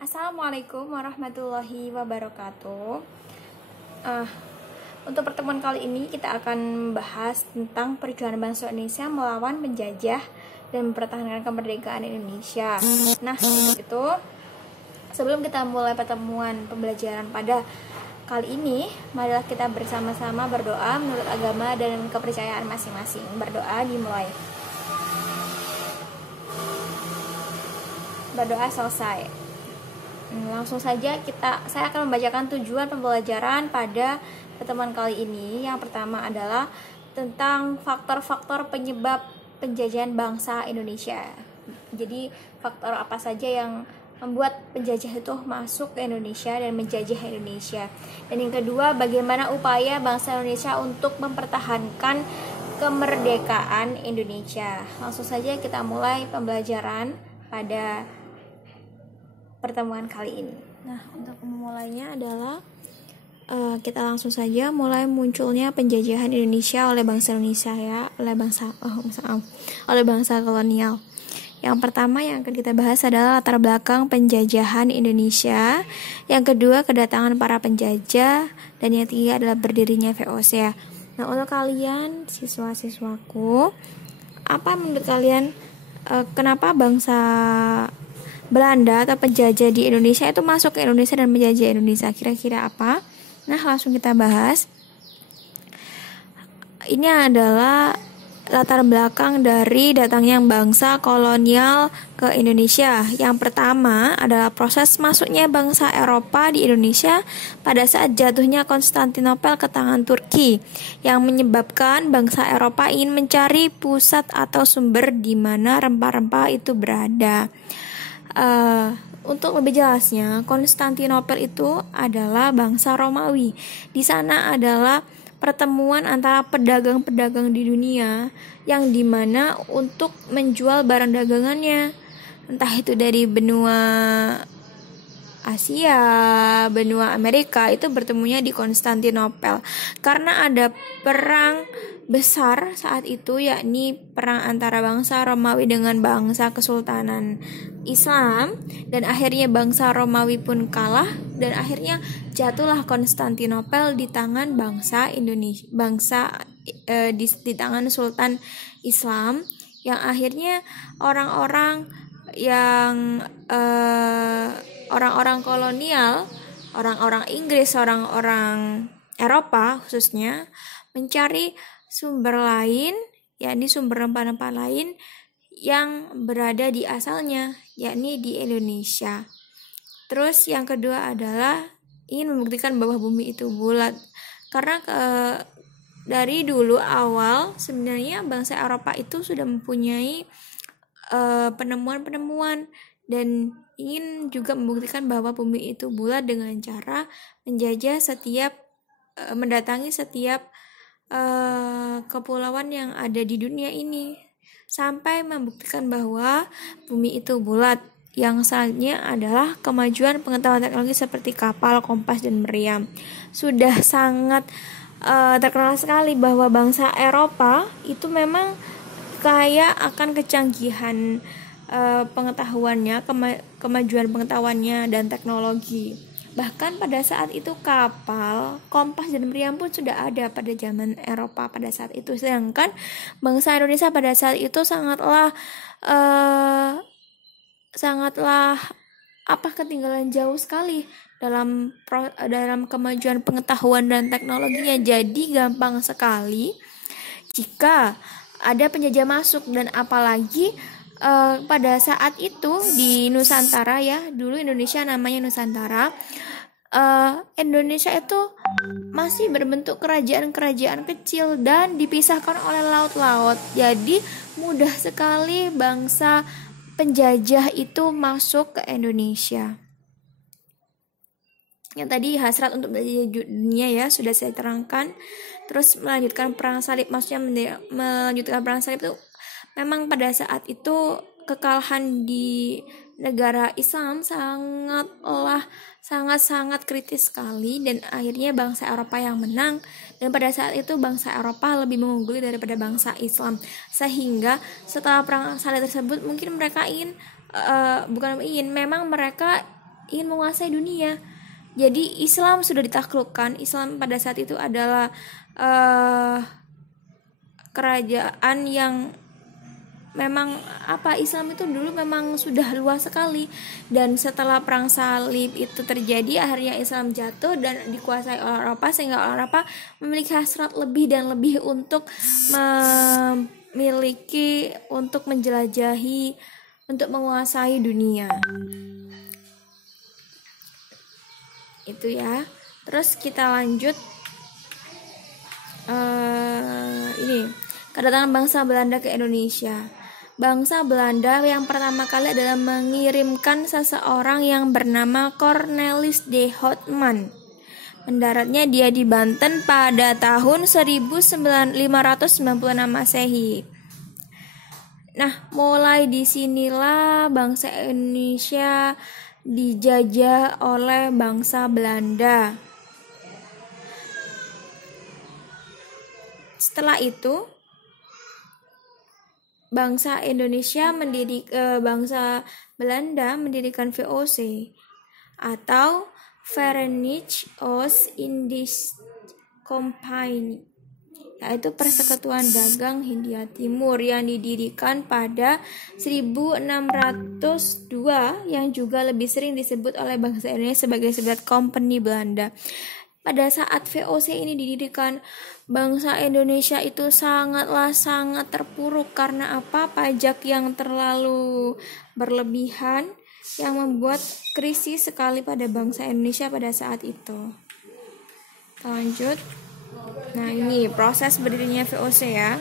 Assalamualaikum warahmatullahi wabarakatuh. Untuk pertemuan kali ini kita akan membahas tentang perjuangan bangsa Indonesia melawan penjajah dan mempertahankan kemerdekaan Indonesia. Nah, untuk itu sebelum kita mulai pertemuan pembelajaran pada kali ini, marilah kita bersama-sama berdoa menurut agama dan kepercayaan masing-masing. Berdoa dimulai. Berdoa selesai. Langsung saja saya akan membacakan tujuan pembelajaran pada pertemuan kali ini. Yang pertama adalah tentang faktor-faktor penyebab penjajahan bangsa Indonesia. Jadi faktor apa saja yang membuat penjajah itu masuk ke Indonesia dan menjajah Indonesia. Dan yang kedua, bagaimana upaya bangsa Indonesia untuk mempertahankan kemerdekaan Indonesia. Langsung saja kita mulai pembelajaran pada pertemuan kali ini. Nah, untuk memulainya adalah kita langsung saja mulai munculnya penjajahan Indonesia oleh bangsa Indonesia oleh bangsa kolonial. Yang pertama yang akan kita bahas adalah latar belakang penjajahan Indonesia. Yang kedua, kedatangan para penjajah, dan yang ketiga adalah berdirinya VOC. Nah, untuk kalian siswa-siswaku, apa menurut kalian kenapa bangsa Belanda atau penjajah di Indonesia itu masuk ke Indonesia dan menjajah Indonesia? Kira-kira apa? Nah, langsung kita bahas. Ini adalah latar belakang dari datangnya bangsa kolonial ke Indonesia. Yang pertama adalah proses masuknya bangsa Eropa di Indonesia pada saat jatuhnya Konstantinopel ke tangan Turki, yang menyebabkan bangsa Eropa ingin mencari pusat atau sumber di mana rempah-rempah itu berada. Untuk lebih jelasnya, Konstantinopel itu adalah bangsa Romawi. Di sana adalah pertemuan antara pedagang-pedagang di dunia yang dimana untuk menjual barang dagangannya, entah itu dari benua Asia, benua Amerika, itu bertemunya di Konstantinopel. Karena ada perang besar saat itu, yakni perang antara bangsa Romawi dengan bangsa Kesultanan Islam, dan akhirnya bangsa Romawi pun kalah, dan akhirnya jatuhlah Konstantinopel di tangan bangsa Indonesia, di tangan Sultan Islam, yang akhirnya orang-orang kolonial, orang-orang Inggris, orang-orang Eropa khususnya, mencari sumber lain, yakni sumber rempah-rempah lain yang berada di asalnya, yakni di Indonesia. Terus yang kedua adalah ingin membuktikan bahwa bumi itu bulat. Karena dari dulu awal sebenarnya bangsa Eropa itu sudah mempunyai penemuan-penemuan dan ingin juga membuktikan bahwa bumi itu bulat dengan cara mendatangi setiap kepulauan yang ada di dunia ini, sampai membuktikan bahwa bumi itu bulat. Yang selanjutnya adalah kemajuan pengetahuan teknologi seperti kapal, kompas, dan meriam. Sudah sangat terkenal sekali bahwa bangsa Eropa itu memang kaya akan kecanggihan pengetahuannya, kemajuan pengetahuannya dan teknologi. Bahkan pada saat itu kapal, kompas, dan meriam pun sudah ada pada zaman Eropa pada saat itu. Sedangkan bangsa Indonesia pada saat itu sangatlah ketinggalan jauh sekali dalam kemajuan pengetahuan dan teknologinya. Jadi gampang sekali jika ada penjajah masuk, dan apalagi pada saat itu di Nusantara, ya, dulu Indonesia namanya Nusantara. Indonesia itu masih berbentuk kerajaan-kerajaan kecil dan dipisahkan oleh laut-laut. Jadi mudah sekali bangsa penjajah itu masuk ke Indonesia. Yang tadi hasrat untuk menjajah dunia, ya, sudah saya terangkan. Terus melanjutkan perang salib, maksudnya melanjutkan perang salib itu memang pada saat itu kekalahan di negara Islam sangat kritis sekali, dan akhirnya bangsa Eropa yang menang. Dan pada saat itu bangsa Eropa lebih mengungguli daripada bangsa Islam, sehingga setelah perang salib tersebut mungkin mereka memang mereka ingin menguasai dunia. Jadi Islam sudah ditaklukkan. Islam pada saat itu adalah kerajaan yang memang Islam itu dulu memang sudah luas sekali, dan setelah perang salib itu terjadi, akhirnya Islam jatuh dan dikuasai oleh Eropa, sehingga Eropa memiliki hasrat lebih dan lebih untuk untuk menjelajahi, untuk menguasai dunia. Itu ya. Terus kita lanjut, ini kedatangan bangsa Belanda ke Indonesia. Bangsa Belanda yang pertama kali adalah mengirimkan seseorang yang bernama Cornelis de Houtman. Mendaratnya dia di Banten pada tahun 1596 Masehi. Nah, mulai disinilah bangsa Indonesia dijajah oleh bangsa Belanda. Setelah itu, bangsa Belanda mendirikan VOC atau Verenigde Oost-Indische Compagnie, yaitu Persekutuan Dagang Hindia Timur, yang didirikan pada 1602, yang juga lebih sering disebut oleh bangsa Indonesia sebagai sebuah kompeni Belanda. Pada saat VOC ini didirikan, bangsa Indonesia itu sangat terpuruk. Karena pajak yang terlalu berlebihan, yang membuat krisis sekali pada bangsa Indonesia pada saat itu. Kita lanjut. Nah, ini proses berdirinya VOC ya.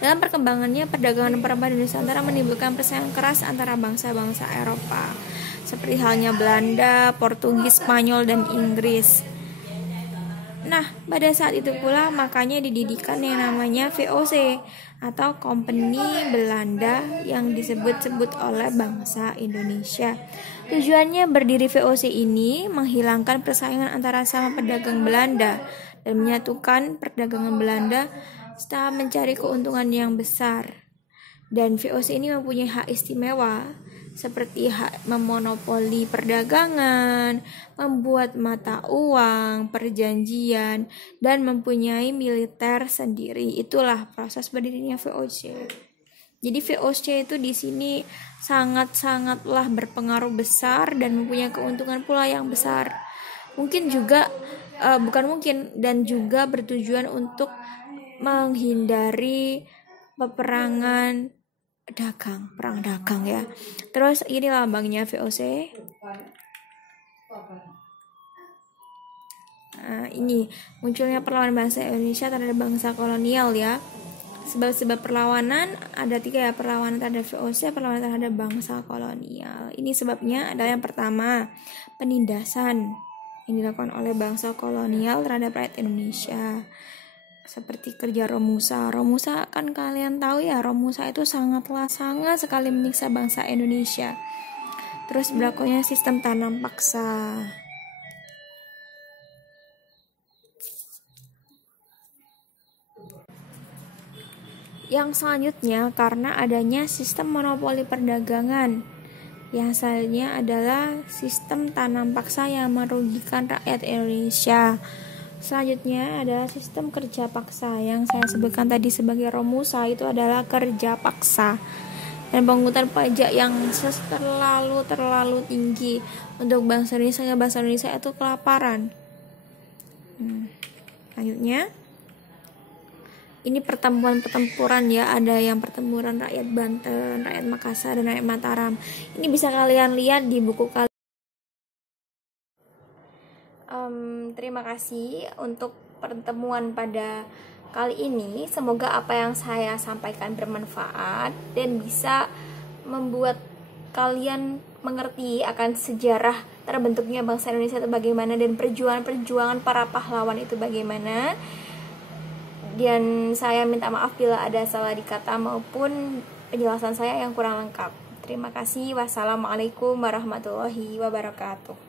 Dalam perkembangannya, perdagangan perempuan di Nusantara menimbulkan persaingan keras antara bangsa-bangsa Eropa, seperti halnya Belanda, Portugis, Spanyol, dan Inggris. Nah, pada saat itu pula makanya didirikan yang namanya VOC atau Kompeni Belanda yang disebut-sebut oleh bangsa Indonesia. Tujuannya berdiri VOC ini menghilangkan persaingan antara sama pedagang Belanda dan menyatukan perdagangan Belanda serta mencari keuntungan yang besar. Dan VOC ini mempunyai hak istimewa seperti hak memonopoli perdagangan, membuat mata uang, perjanjian, dan mempunyai militer sendiri. Itulah proses berdirinya VOC. Jadi VOC itu di sini sangatlah berpengaruh besar dan mempunyai keuntungan pula yang besar. Dan juga bertujuan untuk menghindari perang dagang ya. Terus ini lambangnya VOC. Nah, ini munculnya perlawanan bangsa Indonesia terhadap bangsa kolonial ya. Sebab-sebab perlawanan ada 3 ya: perlawanan terhadap VOC, perlawanan terhadap bangsa kolonial. Ini sebabnya adalah yang pertama, penindasan yang dilakukan oleh bangsa kolonial terhadap rakyat Indonesia, seperti kerja Romusa. Romusa kan kalian tahu ya, Romusa itu sangat sekali menyiksa bangsa Indonesia. Terus berlakunya sistem tanam paksa. Yang selanjutnya, karena adanya sistem monopoli perdagangan, yang selanjutnya adalah sistem tanam paksa yang merugikan rakyat Indonesia. Selanjutnya adalah sistem kerja paksa yang saya sebutkan tadi sebagai Romusa, itu adalah kerja paksa dan penghutan pajak yang terlalu tinggi untuk bangsa Indonesia, sehingga bangsa Indonesia itu kelaparan. Selanjutnya ini pertempuran ya, ada yang pertempuran rakyat Banten, rakyat Makassar, dan rakyat Mataram. Ini bisa kalian lihat di buku kalian. Terima kasih untuk pertemuan pada kali ini. Semoga apa yang saya sampaikan bermanfaat dan bisa membuat kalian mengerti akan sejarah terbentuknya bangsa Indonesia itu bagaimana, dan perjuangan para pahlawan itu bagaimana. Dan saya minta maaf bila ada salah di kata maupun penjelasan saya yang kurang lengkap. Terima kasih. Wassalamualaikum warahmatullahi wabarakatuh.